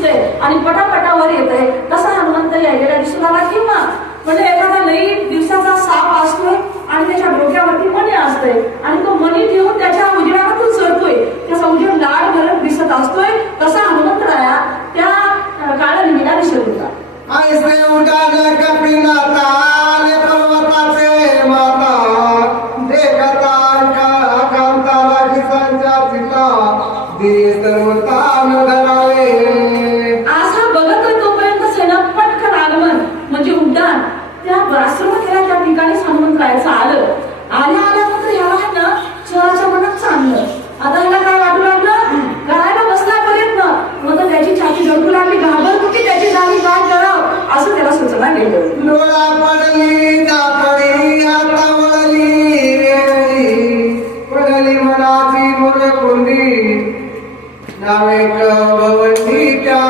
दिसते आणि पटापटावर येते, तसा हनुमंत यायला दिसून आला. किंवा म्हणजे एखादा लई दिवसाचा साप असतोय आणि त्याच्या डोक्यावरती मणी असते आणि तो मणी ठेवून त्याच्या उजेडातून चढतोय, त्याचा उजेड लाड भरत दिसत असतोय, तसा हनुमंतराया त्या काळ्या निमित्ताने दिसत होता. ऐसे उडाल कपिनाथा ने पर्वताचे माता देखता का कांताला किसांच्या चिता दिसरवतान धरावे. असा बघत तोपर्यंत सेना पटकन आगमन म्हणजे उड्डाण त्या आश्रमात त्या ठिकाणी हनुमंतरायाचं आलं. आल्या मात्र ह्याला आहे ना शहराच्या मनात चांगलं. आता ह्याला काय वाटू लागलं, करायला बसला प्रयत्न, मग त्याची छाती धडकू लागली, घाबरतो की त्याची जागी काय करावं असं त्याला सुचना गेलं. डोळा पडली दापडी आता वळली मनाची मोर कोंडी नावे भवंती त्या